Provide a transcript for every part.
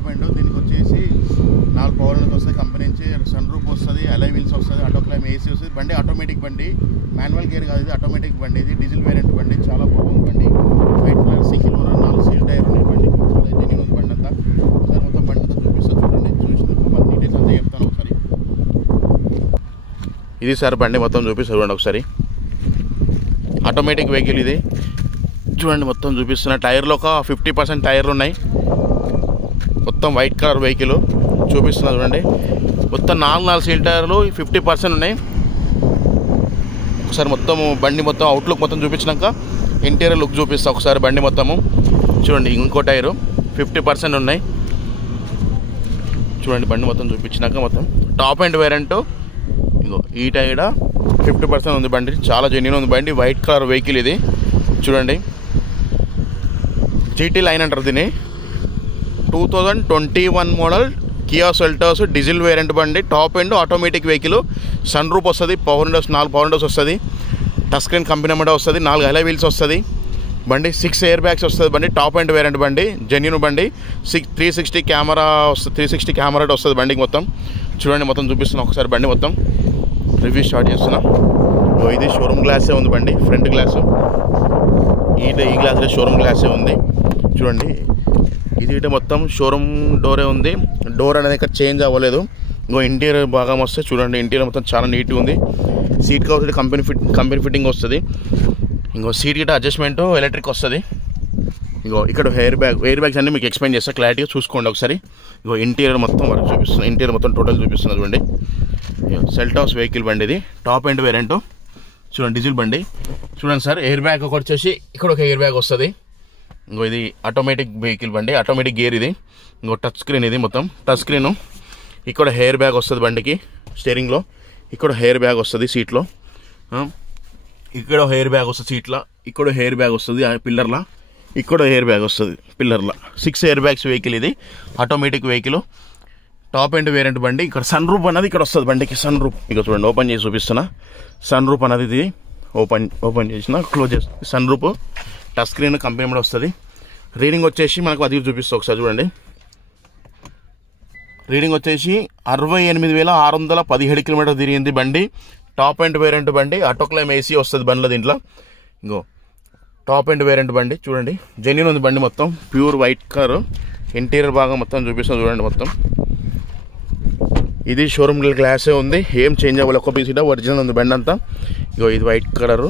Top end. దీనికి వచ్చేసి 4 power Windows వస్తాయి కంపెనీ నుంచి, సన్ రూఫ్ వస్తుంది, అలై వీల్స్ వస్తుంది, ఆటో క్లైమ్ ఏసీ వస్తుంది. బండి ఆటోమేటిక్ బండి, మాన్యువల్ గేర్ కాదు ఇది, ఆటోమేటిక్ బండి. ఇది డీజిల్ వేరియంట్ బండి, చాలా బాగుంది బండి. White colour single owner, 4 seal tyre ఉన్నాయి బండికి. చాలా జెన్యూన్ ఉంది బండి అంతా. ఒకసారి మొత్తం బండి అంతా చూపిస్తా చూడండి. చూసినప్పుడు మన డీటెయిల్స్ అంతా చెప్తాను ఒకసారి. ఇది సార్ బండి మొత్తం చూపిస్తా చూడండి ఒకసారి. ఆటోమేటిక్ వెహికల్ ఇది చూడండి, మొత్తం చూపిస్తున్నా. టైర్లో ఒక 50% టైర్లు ఉన్నాయి. మొత్తం వైట్ కలర్ వెహికల్ చూపిస్తున్నా చూడండి. మొత్తం 4 సీల్ టైర్లు 50% ఉన్నాయి. ఒకసారి మొత్తం బండి మొత్తం అవుట్లుక్ మొత్తం చూపించినాక ఇంటీరియర్ లుక్ చూపిస్తా ఒకసారి. బండి మొత్తము చూడండి, ఇంకో టైరు 50% ఉన్నాయి చూడండి. బండి మొత్తం చూపించినాక మొత్తం టాప్ అండ్ వేరియంట్ ఇంకో ఈ టైర్ 50% ఉంది బండి. చాలా జెన్యూన్ ఉంది బండి. వైట్ కలర్ వెహికల్ ఇది చూడండి. జీటీ లైన్ అంటారు దీన్ని. 2021 model Kia Seltos diesel variant బండి. Top end automatic vehicle. Sun roof వస్తుంది, పవర్ విండోస్ 4 పవర్ విండోస్ వస్తుంది, టచ్ స్క్రీన్ కంపెనీ నెంబర్ వస్తుంది, 4 అలై వీల్స్ వస్తుంది బండి. 6 ఎయిర్ బ్యాగ్స్ వస్తుంది బండి. టాప్ ఎండ్ వేరియంట్ బండి, జెన్యూన్ బండి. 360 కెమెరా వస్తుంది, 360 కెమెరా వస్తుంది బండికి మొత్తం చూడండి. మొత్తం చూపిస్తున్నా ఒకసారి బండి మొత్తం రివ్యూ స్టార్ట్ చేస్తున్నా. ఇది షోరూమ్ గ్లాసే ఉంది బండి, ఫ్రంట్ గ్లాసు. ఈ గ్లాస్ షోరూమ్ గ్లాసే ఉంది చూడండి. ఇది మొత్తం షోరూమ్ డోరే ఉంది. డోర్ అనేది ఇక్కడ చేంజ్ అవ్వలేదు. ఇంకో ఇంటీరియర్ బాగా వస్తే చూడండి. ఇంటీరియర్ మొత్తం చాలా నీట్గా ఉంది. సీట్ కవర్ కంపెనీ ఫిట్టింగ్ వస్తుంది. ఇంకో సీట్ గిట్ట అడ్జస్ట్మెంట్ ఎలక్ట్రిక్ వస్తుంది. ఇంకో ఇక్కడ ఎయిర్ బ్యాగ్స్ అన్నీ మీకు ఎక్స్ప్లెయిన్ చేస్తా, క్లారిటీగా చూసుకోండి ఒకసారి. ఇంకో ఇంటీరియర్ మొత్తం వరకు చూపిస్తున్నా. ఇంటీరియర్ మొత్తం టోటల్ చూపిస్తున్నా చూడండి. సెల్టాస్ వెహికల్ బండి ఇది, టాప్ ఎండ్ వేరియంట్ చూడండి, డీజిల్ బండి చూడండి సార్. ఎయిర్ బ్యాగ్ ఒకటి వచ్చేసి ఇక్కడ ఒక ఎయిర్ బ్యాగ్ వస్తుంది. ఇంకో ఇది ఆటోమేటిక్ వెహికల్ బండి, ఆటోమేటిక్ గేర్ ఇది. ఇంకో టచ్ స్క్రీన్ ఇది, మొత్తం టచ్ స్క్రీన్. ఇక్కడ హెయిర్ బ్యాగ్ వస్తుంది బండికి స్టీరింగ్లో. ఇక్కడ హెయిర్ బ్యాగ్ వస్తుంది సీట్లో. ఇక్కడ హెయిర్ బ్యాగ్ వస్తుంది సీట్లో. ఇక్కడ హెయిర్ బ్యాగ్ వస్తుంది పిల్లర్లా. ఇక్కడ హెయిర్ బ్యాగ్ వస్తుంది పిల్లర్లా. 6 ఎయిర్ బ్యాగ్స్ వెహికల్ ఇది, automatic vehicle, top end variant బండి. ఇక్కడ సన్ రూఫ్ అనేది ఇక్కడ వస్తుంది బండికి. సన్ రూఫ్ ఇక చూడండి, ఓపెన్ చేసి చూపిస్తున్నా. సన్ రూఫ్ అనేది ఇది ఓపెన్ చేసిన క్లోజ్ చేసి sunroof. Touch screen company కూడా వస్తుంది. రీడింగ్ వచ్చేసి మనకు అది చూపిస్తుంది ఒకసారి చూడండి. రీడింగ్ వచ్చేసి 68,617 కిలోమీటర్ తిరిగింది బండి. టాప్ ఎండ్ వేరియంట్ బండి, ఆటో క్లైమ్ ఏసీ వస్తుంది బండిలో దీంట్లో. ఇంకో టాప్ ఎండ్ వేరియంట్ బండి చూడండి, జెన్యూన్ ఉంది బండి మొత్తం. Pure white colour. ఇంటీరియర్ భాగం మొత్తం చూపిస్తుంది చూడండి మొత్తం. ఇది షోరూమ్ గ్లాసే ఉంది, ఏం చేంజ్ అవ్వాలి. ఒక్క పీస్ ఒరిజినల్ ఉంది బండి అంతా. ఇగో ఇది వైట్ కలర్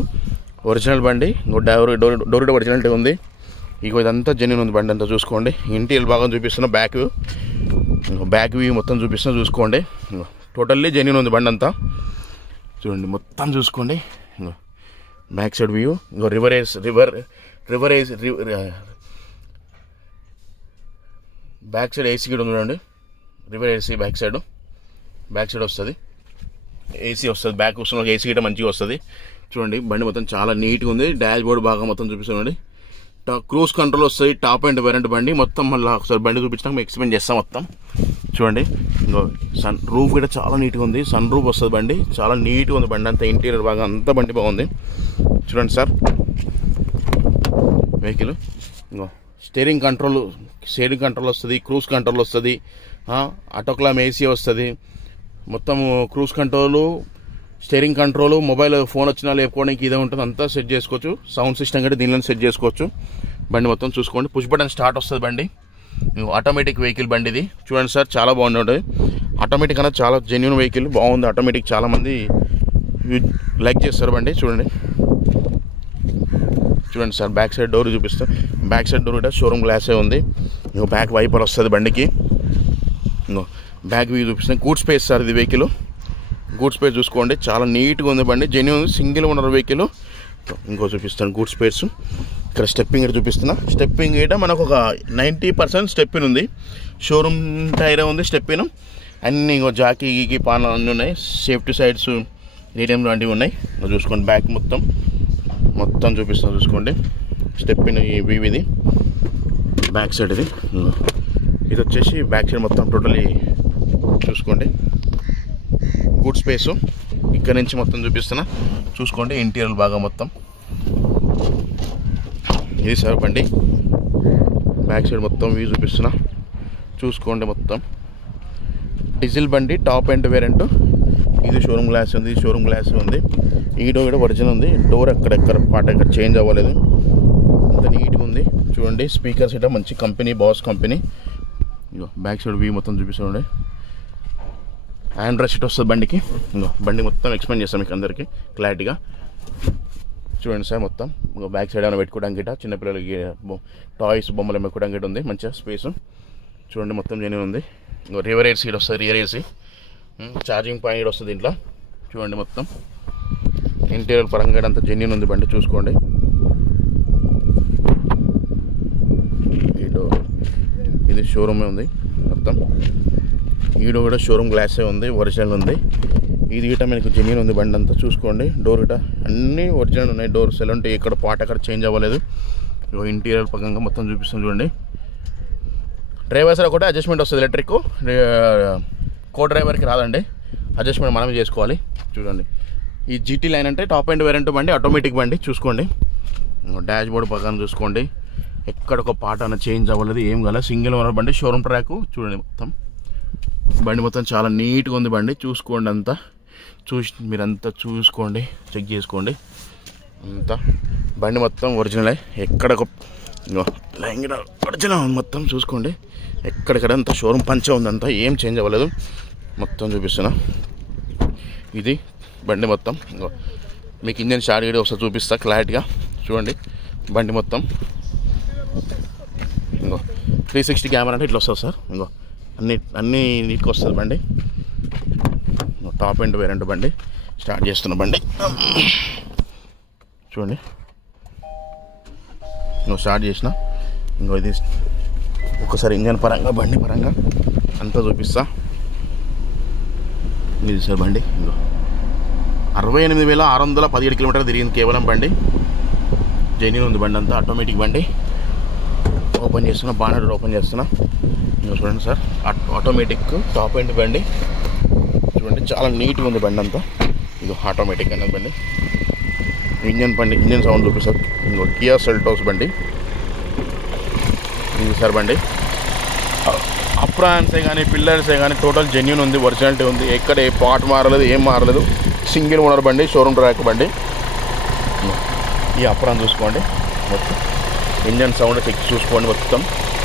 ఒరిజినల్ బండి. ఇంకో డోర్ ఒరిజినల్టీ ఉంది. ఇగో ఇదంతా జెన్యూన్ ఉంది బండి అంతా చూసుకోండి. ఇంటీరియర్ భాగం చూపిస్తున్నా, బ్యాక్ వ్యూ మొత్తం చూపిస్తున్నా చూసుకోండి. టోటల్లీ జెన్యూన్ ఉంది బండి అంతా చూడండి, మొత్తం చూసుకోండి. ఇంకో బ్యాక్ సైడ్ వ్యూ. ఇంకో బ్యాక్ సైడ్ ఏసీ కూడా ఉంది చూడండి. రివర్ ఏసీ బ్యాక్ సైడ్ వస్తుంది. ఏసీ వస్తుంది బ్యాక్ వస్తున్న ఏసీ గిట్ట మంచిగా వస్తుంది చూడండి. బండి మొత్తం చాలా నీట్గా ఉంది. డాష్ బోర్డ్ బాగా మొత్తం చూపిస్తుంది. క్రూజ్ కంట్రోల్ వస్తుంది. టాప్ అండ్ వేరియంట్ బండి మొత్తం. మళ్ళీ ఒకసారి బండి చూపించినాక మేము ఎక్స్ప్లెయిన్ చేస్తాం మొత్తం చూడండి. ఇంకో సన్ రూఫ్ కూడా చాలా నీట్గా ఉంది. సన్ రూఫ్ వస్తుంది బండి, చాలా నీట్గా ఉంది బండి అంతా. ఇంటీరియర్ బాగా అంతా బండి బాగుంది చూడండి సార్. వెహికల్ ఇంకో స్టీరింగ్ కంట్రోల్ వస్తుంది, క్రూజ్ కంట్రోల్ వస్తుంది, ఆటో క్లైమ్ ఏసీ వస్తుంది. మొత్తం cruise control, steering control, mobile phone వచ్చినా లేపుకోవడానికి ఇదే ఉంటుంది. అంతా సెట్ చేసుకోవచ్చు. సౌండ్ సిస్టమ్ కూడా దీనిలో సెట్ చేసుకోవచ్చు. బండి మొత్తం చూసుకోండి. పుష్ బటన్ స్టార్ట్ వస్తుంది బండి. ఆటోమేటిక్ వెహికల్ బండి ఇది చూడండి సార్, చాలా బాగుంటుంది. ఆటోమేటిక్ అనేది చాలా జెన్యూన్ వెహికల్, బాగుంది. ఆటోమేటిక్ చాలామంది లైక్ చేస్తారు బండి చూడండి. సార్ బ్యాక్ సైడ్ డోర్ చూపిస్తాం. బ్యాక్ సైడ్ డోర్ కూడా షోరూమ్ గ్లాసే ఉంది. బ్యాక్ వైపర్ వస్తుంది బండికి. బ్యాక్ వ్యూ చూపిస్తాం. గూడ్ స్పేస్ సార్ ఇది వెహికల్. గూడ్ స్పేస్ చూసుకోండి, చాలా నీట్గా ఉంది బండి. Genuine single owner vehicle. ఇంకో చూపిస్తాను గూడ్ స్పేస్. ఇక్కడ స్టెప్పింగ్ కూడా చూపిస్తున్నా. స్టెప్పింగ్ కూడా మనకు ఒక 90% స్టెప్పిన్ ఉంది. షోరూమ్ టైరే ఉంది స్టెప్పిన్. అన్నీ ఇంకో జాకీ గీకి పానాలు అన్నీ ఉన్నాయి. సేఫ్టీ సైడ్స్ రేడియం లాంటివి ఉన్నాయి. చూసుకోండి. బ్యాక్ మొత్తం చూపిస్తాను చూసుకోండి. స్టెప్పిన్ ఇది బ్యాక్ సైడ్. ఇది వచ్చేసి బ్యాక్ సైడ్ మొత్తం టోటలీ చూసుకోండి. Good space. ఇక్కడ నుంచి మొత్తం చూపిస్తున్నా చూసుకోండి. ఇంటీరియర్ బాగా మొత్తం ఇది సార్ బండి. బ్యాక్ సైడ్ మొత్తం వ్యూ చూపిస్తున్నా చూసుకోండి. మొత్తం డీజిల్ బండి, టాప్ ఎండ్ వేరియంట్. ఇది షోరూమ్ గ్లాస్ ఉంది, షోరూమ్ గ్లాస్ ఉంది. ఈ డోర్ కూడా ఒరిజినల్ ఉంది. డోర్ ఎక్కడ పాట ఎక్కడ చేంజ్ అవ్వలేదు, అంత నీట్గా ఉంది. చూడండి స్పీకర్స్ ఇట్లా మంచి కంపెనీ, బాస్ కంపెనీ. ఇగో బ్యాక్ సైడ్ వ్యూ మొత్తం చూపిస్తుండే. ఆండ్రాయిడ్ షీట్ వస్తుంది బండికి. ఇంకో బండి మొత్తం ఎక్స్ప్లెయిన్ చేస్తాం మీకు అందరికీ క్లారిటీగా. చూడండి సార్, మొత్తం బ్యాక్ సైడ్ ఏమైనా పెట్టుకోవడానికి గిట్ట, చిన్నపిల్లలకి టాయ్స్ బొమ్మలు ఏమైనా పెట్టుకోవడానికి గిట్ట ఉంది, మంచిగా స్పేస్. చూడండి మొత్తం జెన్యూన్ ఉంది. ఇంకో రివర్ ఎయిర్ సీట్ వస్తుంది, రియర్ ఏసీ, ఛార్జింగ్ పాయింట్ వస్తుంది దీంట్లో. చూడండి మొత్తం ఇంటీరియర్ పరంగా అంతా జెన్యూన్ ఉంది బండి, చూసుకోండి. ఇది షోరూమే ఉంది మొత్తం. ఈడో కూడా షోరూమ్ గ్లాసే ఉంది, ఒరిజినల్ ఉంది. ఇది గిట్ట మీకు జెన్యూన్ ఉంది బండి అంతా, చూసుకోండి. డోర్ గిట్ట అన్నీ ఒరిజినల్ ఉన్నాయి. డోర్స్ ఎలాంటి ఇక్కడ పాట అక్కడ చేంజ్ అవ్వలేదు. ఇంటీరియర్ పరంగా మొత్తం చూపిస్తాం చూడండి. డ్రైవర్స్ కూడా అడ్జస్ట్మెంట్ వస్తుంది, ఎలక్ట్రిక్. కో డ్రైవర్కి రాదండి, అడ్జస్ట్మెంట్ మనమే చేసుకోవాలి. చూడండి ఈ జీటీ లైన్ అంటే టాప్ ఎండ్ వేరియంట్ బండి, ఆటోమేటిక్ బండి. చూసుకోండి డాష్ బోర్డ్ పక్కన చూసుకోండి, ఎక్కడ ఒక పాట అన్న చేంజ్ అవ్వలేదు, ఏం కాలేదు. సింగిల్ ఓనర్ బండి, షోరూమ్ ట్రాక్. చూడండి మొత్తం బండి మొత్తం చాలా నీట్గా ఉంది బండి, చూసుకోండి. అంతా మీరంతా చూసుకోండి, చెక్ చేసుకోండి. అంతా బండి మొత్తం ఒరిజినలే, ఎక్కడ ఒక లైన్ ఒరిజినల్ మొత్తం చూసుకోండి. ఎక్కడెక్కడ అంతా షోరూమ్ పంచే ఉందంతా, ఏం చేంజ్ అవ్వలేదు. మొత్తం చూపిస్తున్నా. ఇది బండి మొత్తం. మీకు ఇంజన్ షార్ట్ వీడియో ఒకసారి చూపిస్తా క్లారిటీగా. చూడండి బండి మొత్తం. ఇంకో 360 కెమెరా అంటే ఇట్లా వస్తుంది సార్. ఇంకో అన్నీ నీట్గా వస్తుంది బండి. టాప్ ఎండ్ వేరియంట్ బండి. స్టార్ట్ చేస్తున్న బండి చూడండి. ఇంకో స్టార్ట్ చేసిన. ఇంకో ఇది ఒకసారి ఇంజన్ పరంగా, బండి పరంగా అంతా చూపిస్తా. ఇది సార్ బండి. ఇంకో 68,617 కిలోమీటర్లు తిరిగింది కేవలం బండి. జెన్యూన్ ఉంది బండి అంతా, ఆటోమేటిక్ బండి. ఓపెన్ చేస్తున్నా, బానెట్ ఓపెన్ చేస్తున్నా. ఇంకా చూడండి సార్, ఆటోమేటిక్ టాప్ ఎండ్ బండి. చూడండి చాలా నీట్గా ఉంది బండి అంతా. ఇది ఆటోమేటిక్ అన్నది బండి. ఇంజన్ బండి, ఇంజన్ సౌండ్ చూపిస్తారు. ఇంకో కియా సెల్టోస్ బండి. ఇది సార్ బండి. అప్రాన్సే కానీ పిల్లర్సే కానీ టోటల్ జెన్యూన్ ఉంది, ఒరిజినాలిటీ ఉంది. ఎక్కడ ఏ పార్ట్ మారలేదు, ఏం మారలేదు. సింగిల్ ఓనర్ బండి, షోరూమ్ ట్రాక్ బండి. ఈ అప్రాన్ చూసుకోండి మొత్తం. ఇంజన్ సౌండ్ చెక్ చూసుకోండి మొత్తం.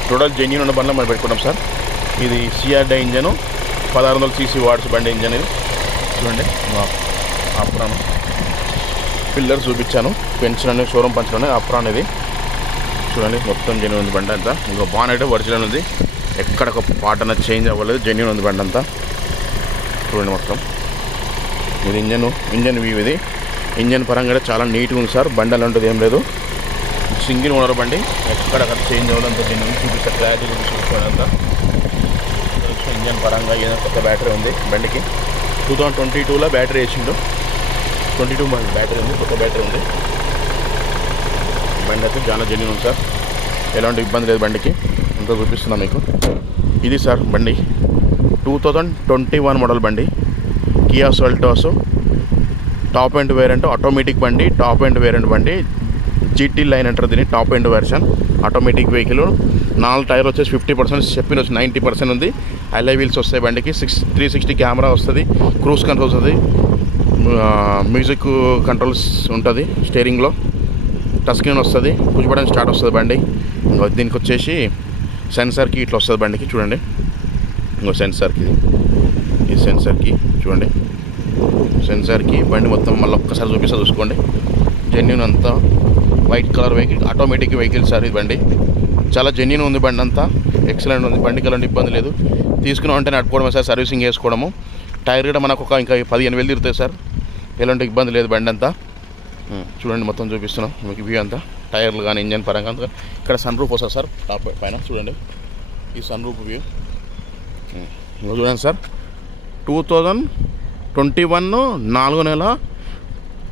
టోటల్ జెన్యూన్ ఉన్న బండ్లో మనం పెట్టుకుంటాం సార్. ఇది సిఆర్డీ ఇంజను, 1600 cc వాట్స్ బండి ఇంజన్ ఇది. చూడండి అప్రాన్. పిల్లర్ చూపించాను, పెన్షన్ షోరూమ్ పంచడం అప్రాన్ ఇది. చూడండి మొత్తం జెన్యూన్ ఉంది బండి అంతా. ఇంకో బానెట్ ఒరిజినల్ ఉంది, ఎక్కడ ఒక పార్ట్ అనేది చేంజ్ అవ్వలేదు, జెన్యూన్ ఉంది బండి అంతా. చూడండి మొత్తం. ఇది ఇంజన్ వ్యూ. ఇది ఇంజన్ పరంగా చాలా నీట్గా ఉంది సార్. బండి అలాంటిది ఏం లేదు, సింగిల్ ఓనర్ బండి. ఎక్కడక్కడ చేంజ్ అవ్వడంతో జెన్యూన్ చూపిస్తే క్లారిటీ చూసుకోవడం అంతా. ఇంజన్ పరంగా ఏదైనా కొత్త బ్యాటరీ ఉంది బండికి. 2022లో బ్యాటరీ వేసిండు. 22 బ్యాటరీ ఉంది, కొత్త బ్యాటరీ ఉంది. బండి అయితే చాలా జెన్యూన్ ఉంది సార్, ఎలాంటి ఇబ్బంది లేదు బండికి. అంతా చూపిస్తున్నాం మీకు. ఇది సార్ బండి 2021 మోడల్ బండి, Kia Seltos top end variant, automatic బండి. టాప్ ఎండ్ వేరియంట్ బండి, జీటీ లైన్ అంటారు దీన్ని, top end version automatic vehicle. 4 టైర్లు వచ్చేసి 50%, చెప్పిన వచ్చి 90% ఉంది. అలై వీల్స్ వస్తాయి బండికి. 360 కెమెరా వస్తుంది, క్రూజ్ కంట్రోల్ వస్తుంది, మ్యూజిక్ కంట్రోల్స్ ఉంటుంది స్టీరింగ్లో, టచ్ స్క్రీన్ వస్తుంది, పుష్ బటన్ స్టార్ట్ వస్తుంది బండి. ఇంకో దీనికి వచ్చేసి సెన్సార్కి ఇట్లా వస్తుంది బండికి. చూడండి ఇంకో సెన్సార్కి, ఈ సెన్సార్కి చూడండి, సెన్సార్కి బండి మొత్తం మళ్ళీ ఒక్కసారి చూసుకోండి. జెన్యూన్ అంతా white colour vehicle, automatic vehicle sir ఇది బండి. చాలా జెన్యూన్ ఉంది బండి అంతా, ఎక్సలెంట్ ఉంది. బండికి ఎలాంటి ఇబ్బంది లేదు. తీసుకున్నాం అంటే నడుపుకోవడమే సార్, సర్వీసింగ్ చేసుకోవడము. టైర్ కూడా మనకు ఇంకా 15,000 తిరుగుతాయి సార్, ఎలాంటి ఇబ్బంది లేదు బండి అంతా. చూడండి మొత్తం చూపిస్తున్నాం మీకు వ్యూ అంతా, టైర్లు కానీ ఇంజన్ పరంగా అంతా. ఇక్కడ సన్ రూఫ్ వస్తుంది సార్ టాప్ పైన. చూడండి ఈ సన్ రూఫ్ వ్యూ చూడండి సార్. 2021 4వ నెల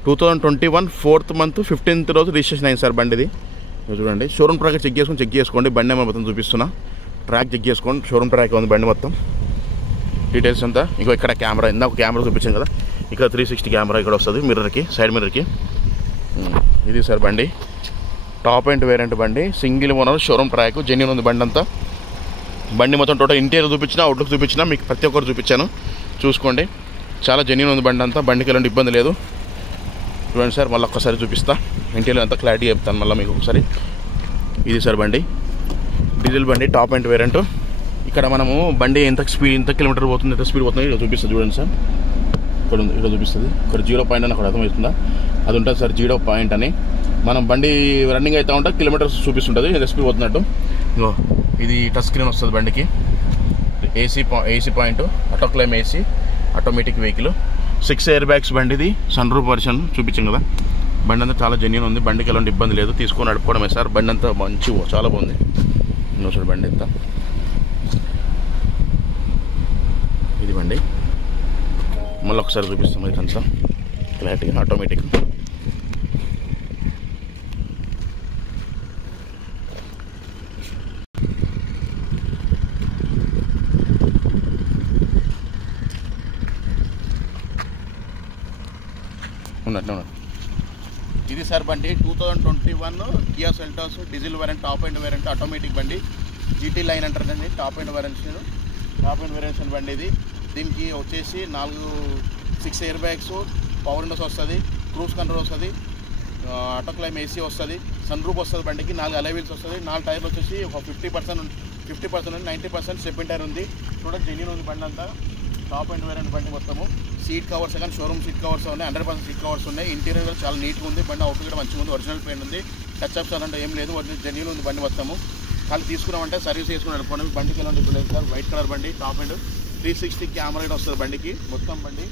2021 4th month 15th రోజు రిజిస్ట్రేషన్ అయింది సార్ బండిది. చూడండి షోరూమ్ ట్రాక్ చెక్ చేసుకోండి. బండి మొత్తం చూపిస్తున్నా, ట్రాక్ చెక్ చేసుకోండి. షోరూమ్ ట్రాక్ ఉంది బండి మొత్తం, డీటెయిల్స్ అంతా. ఇంకో ఇక్కడ కెమెరా, ఇందాక కెమెరా చూపించాం కదా, ఇక్కడ 360 కెమెరా ఇక్కడ వస్తుంది మిర్రర్కి, సైడ్ మిర్రర్కి. ఇది సార్ బండి, టాప్ ఎండ్ వేరియంట్ బండి, single owner, showroom track, genuine ఉంది బండి అంతా. బండి మొత్తం టోటల్ ఇంటీరియర్ చూపించిన, అవుట్లుక్ చూపించిన, మీకు ప్రతి ఒక్కరు చూపించాను, చూసుకోండి. చాలా జెన్యూన్ ఉంది బండి అంతా, బండికి ఎలాంటి ఇబ్బంది లేదు. చూడండి సార్, మళ్ళీ ఒక్కసారి చూపిస్తా, ఇంటీరియర్ అంతా క్లారిటీ చెప్తాను మళ్ళీ మీకు ఒకసారి. ఇది సార్ బండి, డీజిల్ బండి, టాప్ ఎండ్ వేరియంట్. ఇక్కడ మనము బండి ఎంత కిలోమీటర్ పోతుంది, ఎంత స్పీడ్ పోతుంది ఇక్కడ చూపిస్తుంది. చూడండి సార్, ఇక్కడ ఉంది, ఇక్కడ చూపిస్తుంది. ఇక్కడ 0 పాయింట్ అని అక్కడ అర్థమవుతుందా, అది ఉంటుంది సార్ 0 పాయింట్ అని. మనం బండి రన్నింగ్ అవుతూ ఉంటే కిలోమీటర్స్ చూపిస్తుంటుంది, ఎంత స్పీడ్ పోతున్నట్టు. ఇది టచ్ స్క్రీన్ వస్తుంది బండికి, AC point, auto climate AC, automatic vehicle, 6 air bags బండిది, సన్ రూఫ్ వర్షన్ చూపించాం కదా. బండి అంతా చాలా జెన్యూన్ ఉంది, బండికి ఎలాంటి ఇబ్బంది లేదు, తీసుకొని నడుపుకోవడమే సార్. బండి అంతా మంచి చాలా బాగుంది. చూడండి బండి అంతా, ఇది బండి మళ్ళీ ఒకసారి చూపిస్తాం ఇదంతా క్లారిటీగా. ఆటోమేటిక్ ఉన్నట్టు. ఇది సార్ బండి 2021 Kia Seltos diesel variant, top end variant, automatic బండి. జీటీ లైన్ అంటారండి, టాప్ ఎండ్ వేరియంట్స్ బండి ఇది. దీనికి వచ్చేసి 6 ఎయిర్ బ్యాగ్స్, పవర్ విండోస్ వస్తుంది, క్రూజ్ కంట్రోల్ వస్తుంది, ఆటో క్లైమ్ ఏసీ వస్తుంది, సన్ రూఫ్ వస్తుంది బండికి, 4 అలై వీల్స్ వస్తుంది, 4 టైర్లు వచ్చేసి ఒక 50% 90% స్టెప్ టైర్ ఉంది. చూడండి జెన్యూన్ ఉంది బండి అంతా, టాప్ ఎండ్ వేరియంట్ బండి మొత్తము. సీట్ కవర్స్ కానీ షోరూమ్ సీట్ కవర్స్ ఉన్నాయి, 100% సీట్ కవర్స్ ఉన్నాయి. ఇంటీరియర్ కూడా చాలా నీట్గా ఉంది బండి, అవుట్ కూడా మంచిగా ఉంది, ఒరిజినల్ పెయింట్ ఉంది, టచ్ అప్స్ అంటే ఏం లేదు, జెన్యూన్ ఉంది బండి మొత్తము. కానీ తీసుకున్నామంటే సర్వీస్ చేసుకుని నడుపుకోండి. బండికి ఎలాంటి ఇప్పుడు లేదు సార్, వైట్ కలర్ బండి, టాప్ ఎండ్ 360 కెమెరా వస్తుంది బండికి మొత్తం. బండి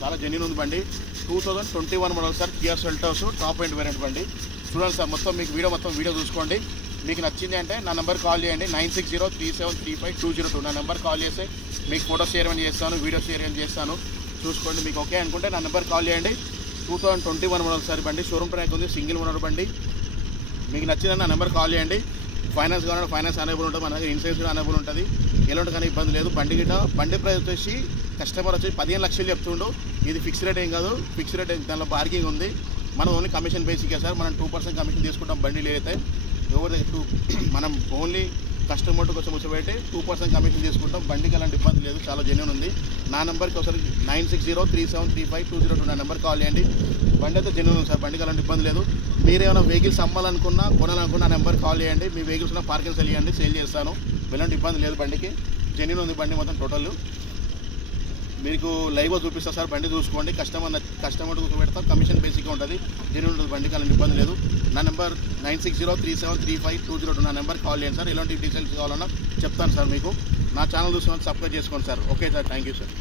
చాలా జెన్యూన్ ఉంది బండి. 2021 model sir, Kia Seltos top end variant బండి. చూడండి సార్, మొత్తం మీకు వీడియో చూసుకోండి. మీకు నచ్చింది అంటే నా నెంబర్ కాల్ చేయండి, 9603735202. నా నెంబర్ కాల్ చేస్తే మీకు ఫోటో షేర్ చేస్తాను, వీడియో షేర్ చేస్తాను, చూసుకోండి. మీకు ఓకే అనుకుంటే నా నెంబర్ కాల్ చేయండి. 2021 మోడల్ సార్ బండి, షోరూమ్ ట్రాక్ ఉంది, సింగిల్ ఓనర్ బండి. మీకు నచ్చిందని నా నెంబర్ కాల్ చేయండి. ఫైనాన్స్ కావాలంటే ఫైనాన్స్ అనేబుల్ ఉంటుంది, మన దగ్గర ఇన్సూరెన్స్ కూడా అనేబుల్ ఉంటుంది, ఎలాంటి కానీ ఇబ్బంది లేదు. బండి ప్రైస్ వచ్చేసి కస్టమర్ వచ్చి 15 లక్షలు చెప్తుండు. ఇది ఫిక్స్ రేట్ ఏం కాదు, ఫిక్స్ రేట్ దానిలో బార్గింగ్ ఉంది. మనం ఓన్లీ కమిషన్ బేసిక్గా సార్, మనం 2% కమిషన్ తీసుకుంటాం బండిలు అయితే. ఎవరి మనం ఓన్లీ కస్టమర్ కోసం వచ్చి 2% కమిషన్ తీసుకుంటాం. బండికి అలాంటి ఇబ్బంది లేదు, చాలా జెన్యూన్ ఉంది. నా నెంబర్కి ఒకసారి 9603735202 నా నెంబర్ కాల్ చేయండి. బండి అయితే జెన్యూన్ ఉంది సార్, బండికి అలాంటి ఇబ్బంది లేదు. మీరేమైనా వెహికల్స్ అమ్మాలనుకున్నా, కొనాలనుకున్నా నా నెంబర్ కాల్ చేయండి. మీ వెహికల్స్ ఉన్న పార్కింగ్ సేల్ చేస్తాను, ఎలాంటి ఇబ్బంది లేదు. బండికి జెన్యూన్ ఉంది బండి మొత్తం టోటల్. మీకు లైవ్గా చూపిస్తా సార్, బండి చూసుకోండి. కస్టమర్ పెడతాం, కమిషన్ బేసిక్గా ఉంటుంది, జెన్యూన్ ఉంటుంది బండికి, అలాంటి ఇబ్బంది లేదు. నా నెంబర్ 9603735202 నా నెంబర్ కాల్ చేయండి సార్. ఎలాంటి డీటెయిల్స్ కావాలన్నా చెప్తాను సార్ మీకు. నా ఛానల్ చూసుకొని సబ్స్క్రైబ్ చేసుకోండి sir. Okay sir, thank you sir.